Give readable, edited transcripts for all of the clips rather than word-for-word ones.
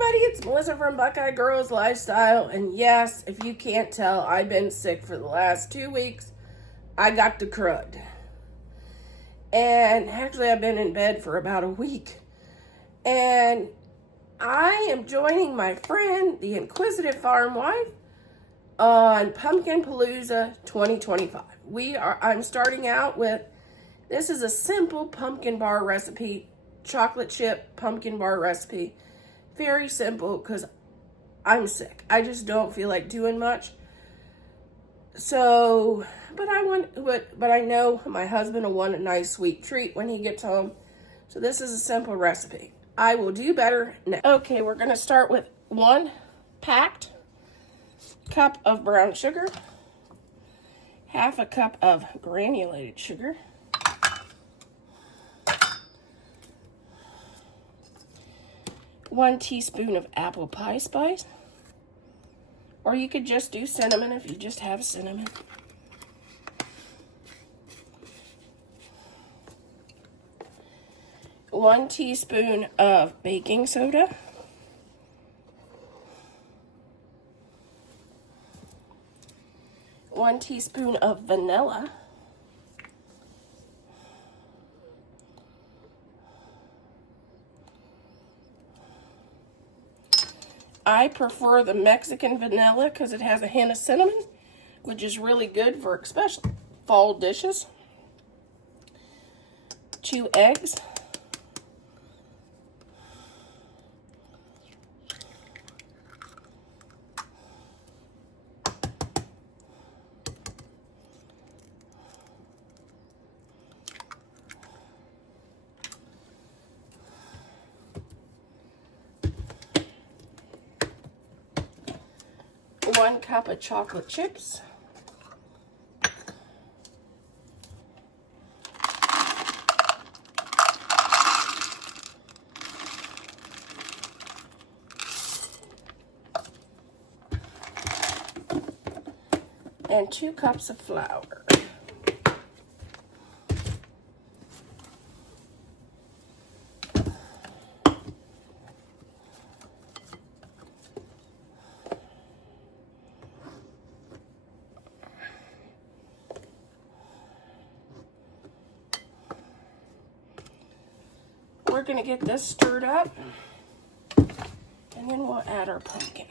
everybody, it's Melissa from Buckeye Girls Lifestyle, and yes, if you can't tell, I've been sick for the last 2 weeks. I got the crud. And actually, I've been in bed for about a week. And I am joining my friend, the Inquisitive Farm Wife, on Pumpkinpalooza 2025. I'm starting out with, this is a simple pumpkin bar recipe, chocolate chip pumpkin bar recipe. Very simple because I'm sick. I just don't feel like doing much. So, but I know my husband will want a nice sweet treat when he gets home. So this is a simple recipe. I will do better next. Okay, we're going to start with 1 packed cup of brown sugar, 1/2 cup of granulated sugar, 1 teaspoon of apple pie spice, or you could just do cinnamon if you just have cinnamon. 1 teaspoon of baking soda, 1 teaspoon of vanilla, 1 I prefer the Mexican vanilla because it has a hint of cinnamon, which is really good for especially fall dishes. 2 eggs. 1 cup of chocolate chips. And 2 cups of flour. We're going to get this stirred up, and then we'll add our pumpkin.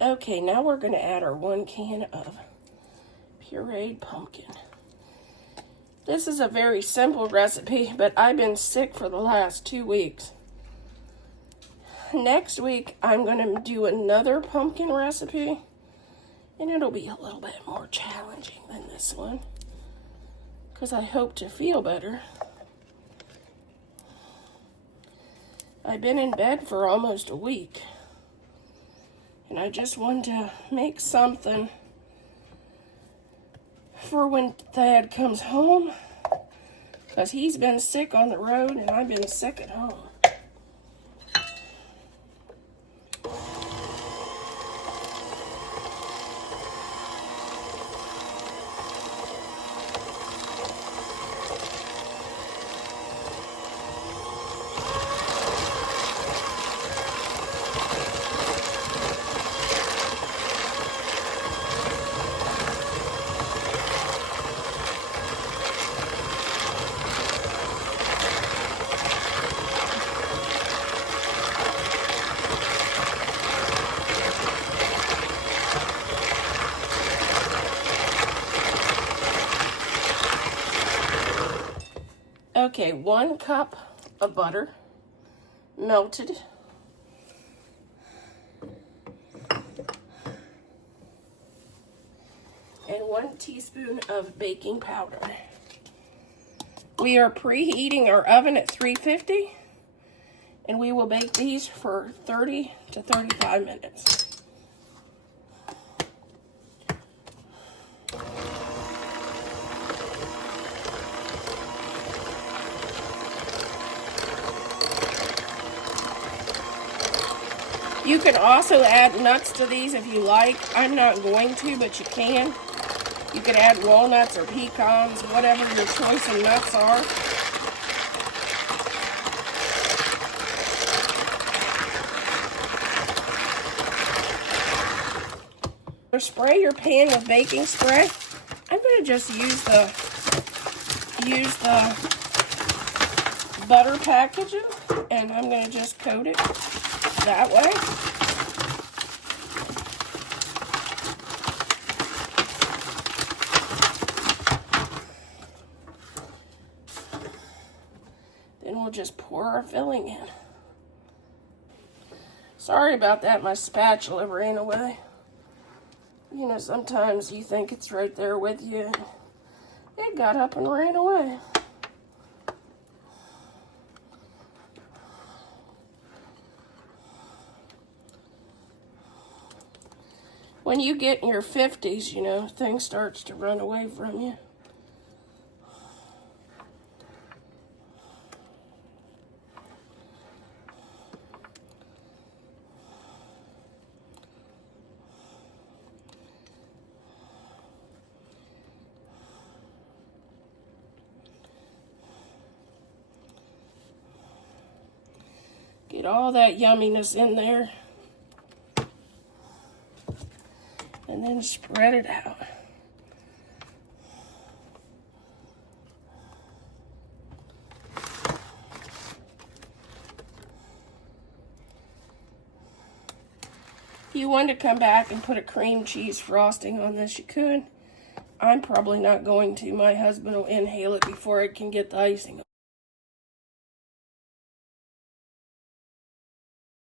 Okay, now we're going to add our 1 can of pureed pumpkin. This is a very simple recipe, but I've been sick for the last 2 weeks. Next week, I'm going to do another pumpkin recipe, and it'll be a little bit more challenging than this one, because I hope to feel better. I've been in bed for almost a week. And I just wanted to make something for when Thad comes home, because he's been sick on the road and I've been sick at home. Okay, 1 cup of butter, melted. And 1 teaspoon of baking powder. We are preheating our oven at 350. And we will bake these for 30 to 35 minutes. You can also add nuts to these if you like. I'm not going to, but you can. You can add walnuts or pecans, whatever your choice of nuts are. Spray your pan with baking spray. I'm going to just use the butter packaging, and I'm going to just coat it that way. Then we'll just pour our filling in. Sorry about that, my spatula ran away. You know, sometimes you think it's right there with you. It got up and ran away. When you get in your 50s, you know, things starts to run away from you. Get all that yumminess in there. And then spread it out. If you wanted to come back and put a cream cheese frosting on this, you could. I'm probably not going to. My husband will inhale it before it can get the icing on.